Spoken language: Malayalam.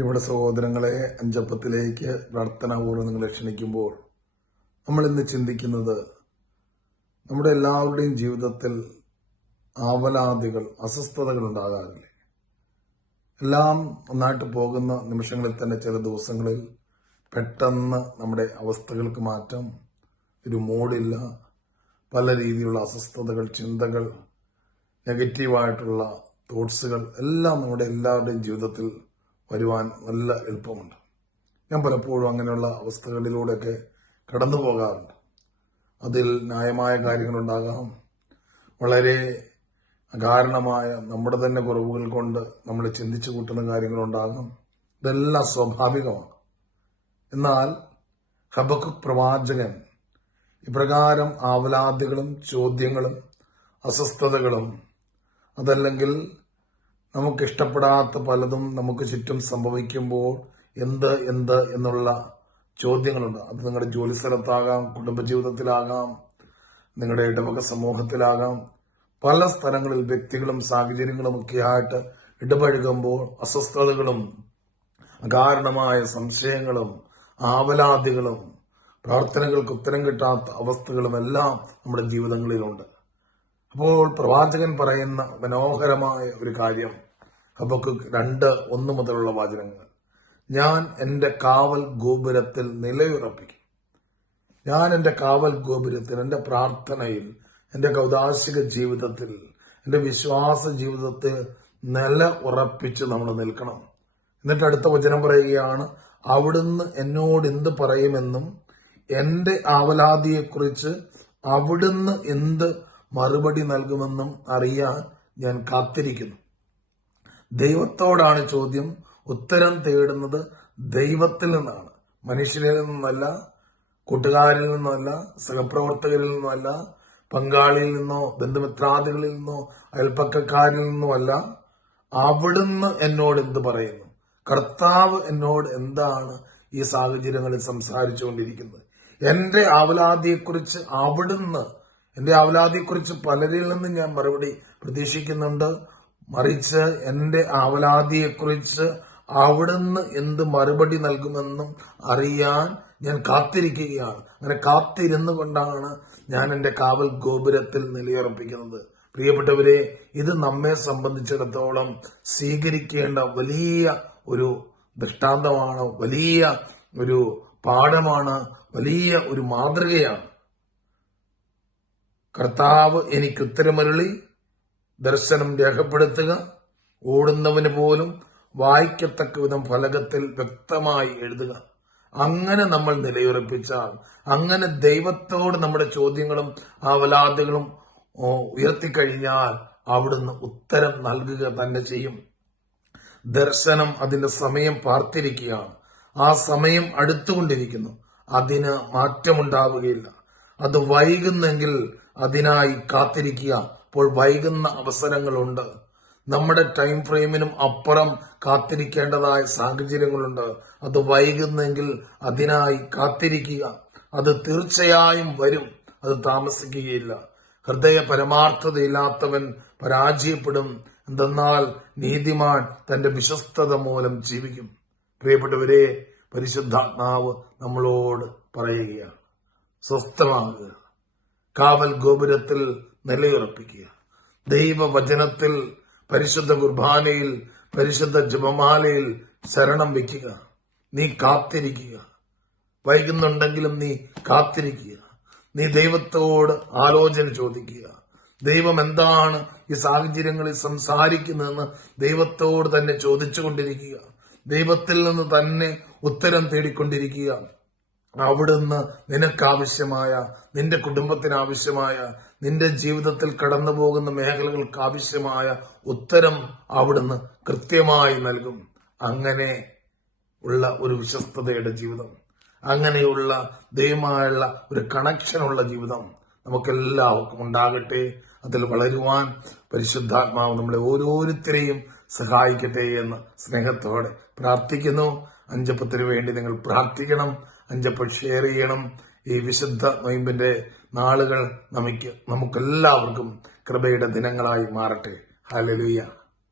പ്രിയപ്പെട്ട സഹോദരങ്ങളെ അഞ്ചപ്പത്തിലേക്ക് പ്രാർത്ഥനാപൂർവം നിങ്ങളെ ക്ഷണിക്കുമ്പോൾ നമ്മൾ ഇന്ന് ചിന്തിക്കുന്നത് നമ്മുടെ എല്ലാവരുടെയും ജീവിതത്തിൽ ആവലാദികൾ അസ്വസ്ഥതകൾ ഉണ്ടാകാറില്ലേ? എല്ലാം നന്നായിട്ട് പോകുന്ന നിമിഷങ്ങളിൽ തന്നെ ചില ദിവസങ്ങളിൽ പെട്ടെന്ന് നമ്മുടെ അവസ്ഥകൾക്ക് മാറ്റം ഒരു മൂടില്ല പല രീതിയിലുള്ള അസ്വസ്ഥതകൾ ചിന്തകൾ നെഗറ്റീവായിട്ടുള്ള തോട്ട്സുകൾ എല്ലാം നമ്മുടെ എല്ലാവരുടെയും ജീവിതത്തിൽ വരുവാൻ നല്ല എളുപ്പമുണ്ട്. ഞാൻ പലപ്പോഴും അങ്ങനെയുള്ള അവസ്ഥകളിലൂടെയൊക്കെ കടന്നു പോകാറുണ്ട്. അതിൽ ന്യായമായ കാര്യങ്ങളുണ്ടാകാം. വളരെ അകാരണമായ നമ്മുടെ തന്നെ കുറവുകൾ കൊണ്ട് നമ്മൾ ചിന്തിച്ചു കൂട്ടുന്ന കാര്യങ്ങളുണ്ടാകാം. ഇതെല്ലാം സ്വാഭാവികമാണ്. എന്നാൽ ഹബക്കു പ്രവാചകൻ ഇപ്രകാരം ആവലാദികളും ചോദ്യങ്ങളും അസ്വസ്ഥതകളും അതല്ലെങ്കിൽ നമുക്കിഷ്ടപ്പെടാത്ത പലതും നമുക്ക് ചുറ്റും സംഭവിക്കുമ്പോൾ എന്ത് എന്ത് എന്നുള്ള ചോദ്യങ്ങളുണ്ട്. അത് നിങ്ങളുടെ ജോലി സ്ഥലത്താകാം കുടുംബജീവിതത്തിലാകാം നിങ്ങളുടെ ഇടവക സമൂഹത്തിലാകാം. പല സ്ഥലങ്ങളിൽ വ്യക്തികളും സാഹചര്യങ്ങളും ഒക്കെ ആയിട്ട് ഇടപഴകുമ്പോൾ അസ്വസ്ഥതകളും അകാരണമായ സംശയങ്ങളും ആവലാതികളും പ്രാർത്ഥനകൾക്ക് ഉത്തരം കിട്ടാത്ത അവസ്ഥകളും എല്ലാം നമ്മുടെ ജീവിതങ്ങളിലുണ്ട്. അപ്പോൾ പ്രവാചകൻ പറയുന്ന മനോഹരമായ ഒരു കാര്യം ഹബക്ക് രണ്ട് ഒന്ന് മുതലുള്ള വാചനങ്ങൾ ഞാൻ എന്റെ കാവൽ ഗോപുരത്തിൽ നിലയുറപ്പിക്കും. ഞാൻ എന്റെ കാവൽ ഗോപുരത്തിൽ എന്റെ പ്രാർത്ഥനയിൽ എന്റെ കൗതാശിക ജീവിതത്തിൽ എന്റെ വിശ്വാസ ജീവിതത്തിൽ നില ഉറപ്പിച്ച് നമ്മൾ നിൽക്കണം. എന്നിട്ട് അടുത്ത വചനം പറയുകയാണ് അവിടുന്ന് എന്നോട് എന്ത് പറയുമെന്നും എന്റെ ആവലാതിയെക്കുറിച്ച് അവിടുന്ന് എന്ത് മറുപടി നൽകുമെന്നും അറിയാൻ ഞാൻ കാത്തിരിക്കുന്നു. ദൈവത്തോടാണ് ചോദ്യം. ഉത്തരം തേടുന്നത് ദൈവത്തിൽ നിന്നാണ്. മനുഷ്യരിൽ നിന്നല്ല കൂട്ടുകാരിൽ നിന്നല്ല സഹപ്രവർത്തകരിൽ നിന്നല്ല പങ്കാളിയിൽ നിന്നോ ബന്ധുമിത്രാദികളിൽ നിന്നോ അയൽപ്പക്കക്കാരിൽ നിന്നോ അല്ല അവിടുന്ന് എന്നോട് എന്ത് പറയുന്നു? കർത്താവ് എന്നോട് എന്താണ് ഈ സാഹചര്യങ്ങളിൽ സംസാരിച്ചുകൊണ്ടിരിക്കുന്നത്? എന്റെ ആവലാതിയെക്കുറിച്ച് അവിടുന്ന് എന്റെ ആവലാതിയെക്കുറിച്ച് പലരിൽ നിന്നും ഞാൻ മറുപടി പ്രതീക്ഷിക്കുന്നുണ്ട്. മറിച്ച് എന്റെ ആവലാതിയെക്കുറിച്ച് അവിടുന്ന് എന്ത് മറുപടി നൽകുമെന്നും അറിയാൻ ഞാൻ കാത്തിരിക്കുകയാണ്. അങ്ങനെ കാത്തിരുന്നു കൊണ്ടാണ് ഞാൻ എന്റെ കാവൽ ഗോപുരത്തിൽ നിലയുറപ്പിക്കുന്നത്. പ്രിയപ്പെട്ടവരെ ഇത് നമ്മെ സംബന്ധിച്ചിടത്തോളം സ്വീകരിക്കേണ്ട വലിയ ഒരു ദൃഷ്ടാന്തമാണ് വലിയ ഒരു പാഠമാണ് വലിയ ഒരു മാതൃകയാണ്. കർത്താവ് എനിക്ക് ഉത്തരമരുളി ദർശനം രേഖപ്പെടുത്തുക. ഓടുന്നവന് പോലും വായിക്കത്തക്ക വിധം ഫലകത്തിൽ വ്യക്തമായി എഴുതുക. അങ്ങനെ നമ്മൾ നിലയുറപ്പിച്ചാൽ അങ്ങനെ ദൈവത്തോട് നമ്മുടെ ചോദ്യങ്ങളും ആവലാദകളും ഉയർത്തിക്കഴിഞ്ഞാൽ അവിടുന്ന് ഉത്തരം നൽകുക തന്നെ ചെയ്യും. ദർശനം അതിന്റെ സമയം പാർത്തിരിക്കുകയാണ്. ആ സമയം അടുത്തുകൊണ്ടിരിക്കുന്നു. അതിന് മാറ്റമുണ്ടാവുകയില്ല. അത് വൈകുന്നെങ്കിൽ അതിനായി കാത്തിരിക്കുക. അപ്പോൾ വൈകുന്ന അവസരങ്ങളുണ്ട്. നമ്മുടെ ടൈം ഫ്രെയിമിനും അപ്പുറം കാത്തിരിക്കേണ്ടതായ സാഹചര്യങ്ങളുണ്ട്. അത് വൈകുന്നെങ്കിൽ അതിനായി കാത്തിരിക്കുക. അത് തീർച്ചയായും വരും. അത് താമസിക്കുകയില്ല. ഹൃദയ പരമാർത്ഥതയില്ലാത്തവൻ പരാജയപ്പെടും. എന്തെന്നാൽ നീതിമാൻ തന്റെ വിശ്വസ്തത മൂലം ജീവിക്കും. പ്രിയപ്പെട്ടവരെ പരിശുദ്ധാത്മാവ് നമ്മളോട് പറയുകയാണ്. സ്വസ്ഥമാകുക. കാവൽ ഗോപുരത്തിൽ നിലയുറപ്പിക്കുക. ദൈവവചനത്തിൽ പരിശുദ്ധ കുർബാനയിൽ പരിശുദ്ധ ജപമാലയിൽ ശരണം വയ്ക്കുക. നീ കാത്തിരിക്കുക. വൈകുന്നുണ്ടെങ്കിലും നീ കാത്തിരിക്കുക. നീ ദൈവത്തോട് ആലോചന ചോദിക്കുക. ദൈവം എന്താണ് ഈ സാഹചര്യങ്ങളിൽ സംസാരിക്കുന്നതെന്ന് ദൈവത്തോട് തന്നെ ചോദിച്ചുകൊണ്ടിരിക്കുക. ദൈവത്തിൽ നിന്ന് തന്നെ ഉത്തരം തേടിക്കൊണ്ടിരിക്കുക. അവിടുന്ന് നിനക്കാവശ്യമായ നിന്റെ കുടുംബത്തിന് ആവശ്യമായ നിന്റെ ജീവിതത്തിൽ കടന്നു പോകുന്ന മേഖലകൾക്ക് ആവശ്യമായ ഉത്തരം അവിടുന്ന് കൃത്യമായി നൽകും. അങ്ങനെ ഉള്ള ഒരു വിശ്വസ്തതയുടെ ജീവിതം. അങ്ങനെയുള്ള ദൈവമായുള്ള ഒരു കണക്ഷനുള്ള ജീവിതം നമുക്കെല്ലാവർക്കും ഉണ്ടാകട്ടെ. അതിൽ വളരുവാൻ പരിശുദ്ധാത്മാവ് നമ്മളെ ഓരോരുത്തരെയും സഹായിക്കട്ടെ എന്ന് സ്നേഹത്തോടെ പ്രാർത്ഥിക്കുന്നു. അഞ്ചപ്പത്തിന് വേണ്ടി നിങ്ങൾ പ്രാർത്ഥിക്കണം. അഞ്ചപ്പം ഷെയർ ചെയ്യണം. ഈ വിശുദ്ധ നൊയിമ്പിന്റെ നാളുകൾ നമുക്ക് നമുക്കെല്ലാവർക്കും കൃപയുടെ ദിനങ്ങളായി മാറട്ടെ. ഹലലുയ്യ